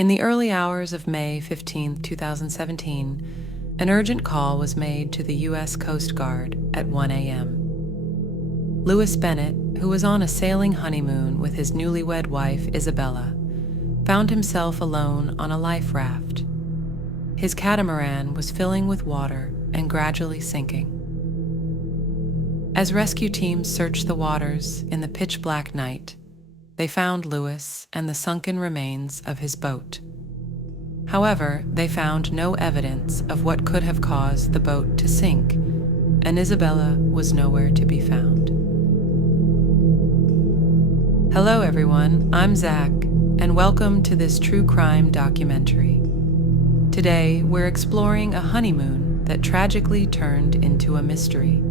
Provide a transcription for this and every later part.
In the early hours of May 15, 2017, an urgent call was made to the U.S. Coast Guard at 1 a.m. Louis Bennett, who was on a sailing honeymoon with his newlywed wife, Isabella, found himself alone on a life raft. His catamaran was filling with water and gradually sinking. As rescue teams searched the waters in the pitch-black night, they found Louis and the sunken remains of his boat. However, they found no evidence of what could have caused the boat to sink, and Isabella was nowhere to be found. Hello everyone, I'm Zach, and welcome to this true crime documentary. Today, we're exploring a honeymoon that tragically turned into a mystery.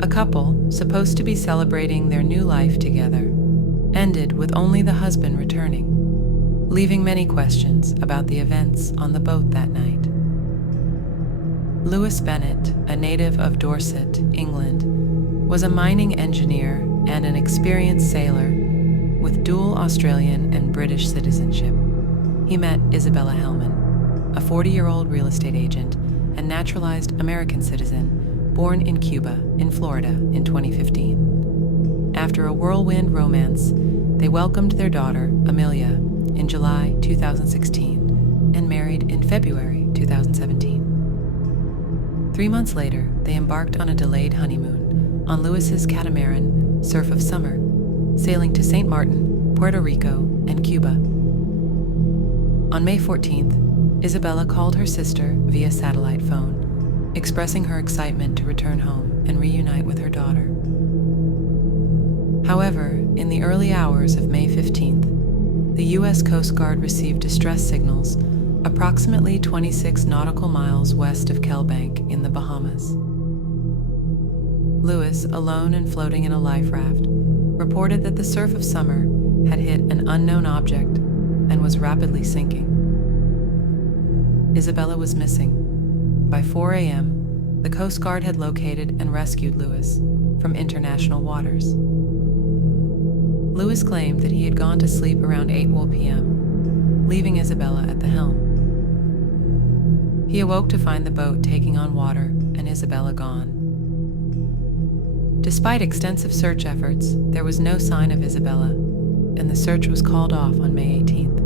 A couple, supposed to be celebrating their new life together, ended with only the husband returning, leaving many questions about the events on the boat that night. Louis Bennett, a native of Dorset, England, was a mining engineer and an experienced sailor with dual Australian and British citizenship. He met Isabella Hellmann, a 40-year-old real estate agent and naturalized American citizen born in Cuba, in Florida, in 2015. After a whirlwind romance, they welcomed their daughter, Amelia, in July 2016 and married in February 2017. 3 months later, they embarked on a delayed honeymoon on Louis's catamaran, Surf of Summer, sailing to St. Martin, Puerto Rico, and Cuba. On May 14th, Isabella called her sister via satellite phone, expressing her excitement to return home and reunite with her daughter. However, in the early hours of May 15th, the U.S. Coast Guard received distress signals approximately 26 nautical miles west of Kelbank in the Bahamas. Louis, alone and floating in a life raft, reported that the Surf of Summer had hit an unknown object and was rapidly sinking. Isabella was missing. By 4 a.m., the Coast Guard had located and rescued Louis from international waters. Louis claimed that he had gone to sleep around 8 p.m., leaving Isabella at the helm. He awoke to find the boat taking on water and Isabella gone. Despite extensive search efforts, there was no sign of Isabella, and the search was called off on May 18th.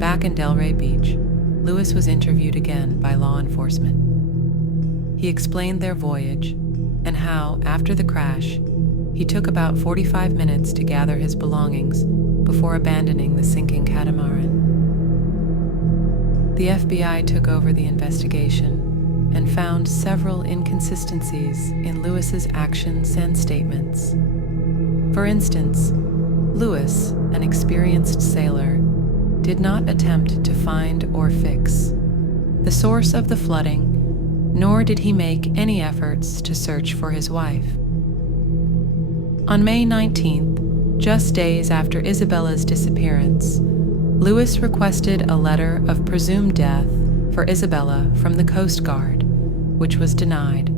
Back in Delray Beach, Louis was interviewed again by law enforcement. He explained their voyage and how, after the crash, he took about 45 minutes to gather his belongings before abandoning the sinking catamaran. The FBI took over the investigation and found several inconsistencies in Louis's actions and statements. For instance, Louis, an experienced sailor, did not attempt to find or fix the source of the flooding, nor did he make any efforts to search for his wife. On May 19th, just days after Isabella's disappearance, Louis requested a letter of presumed death for Isabella from the Coast Guard, which was denied.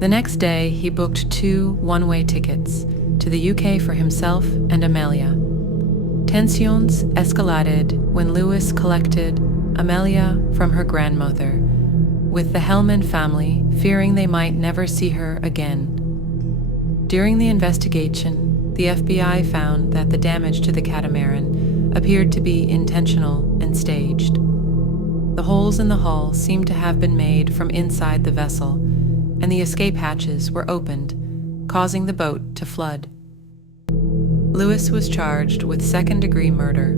The next day, he booked 2 one-way tickets to the UK for himself and Amelia. Tensions escalated when Louis collected Amelia from her grandmother, with the Hellmann family fearing they might never see her again. During the investigation, the FBI found that the damage to the catamaran appeared to be intentional and staged. The holes in the hull seemed to have been made from inside the vessel, and the escape hatches were opened, causing the boat to flood. Louis was charged with second-degree murder.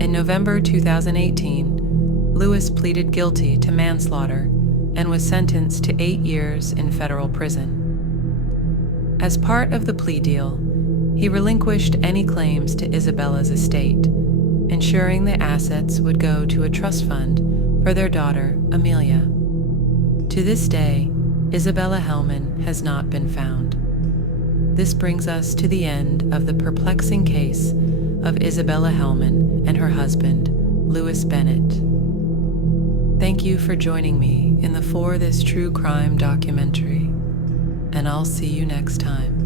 In November 2018, Louis pleaded guilty to manslaughter and was sentenced to 8 years in federal prison. As part of the plea deal, he relinquished any claims to Isabella's estate, ensuring the assets would go to a trust fund for their daughter, Amelia. To this day, Isabella Hellmann has not been found. This brings us to the end of the perplexing case of Isabella Hellmann and her husband, Louis Bennett. Thank you for joining me in the For This True Crime documentary, and I'll see you next time.